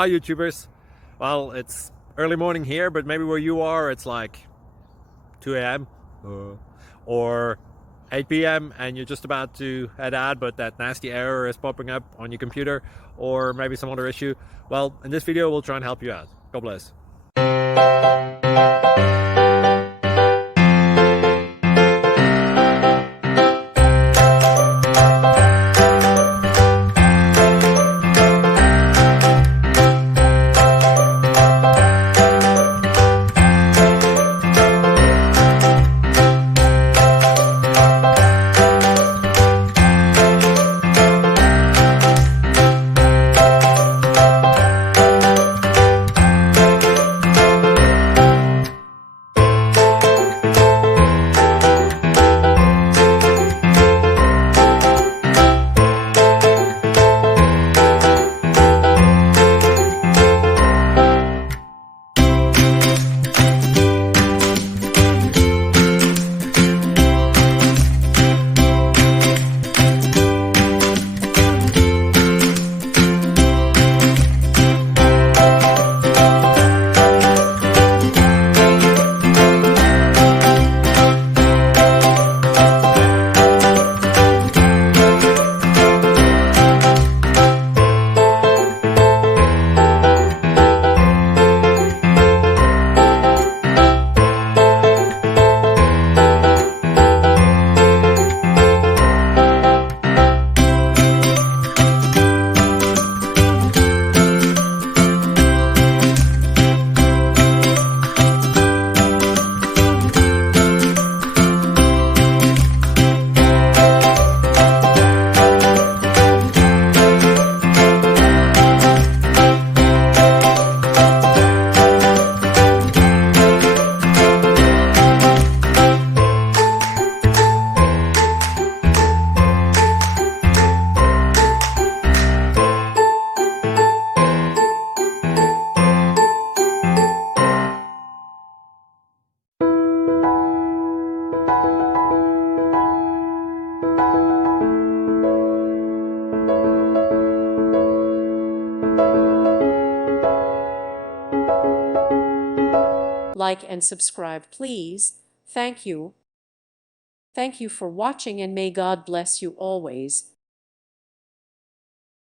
Hi YouTubers. Well, it's early morning here, but maybe where you are it's like 2 a.m. or 8 p.m. and you're just about to head out, but that nasty error is popping up on your computer, or maybe some other issue. Well, in this video we'll try and help you out. God bless. Like and subscribe, please. Thank you. Thank you for watching, and may God bless you always.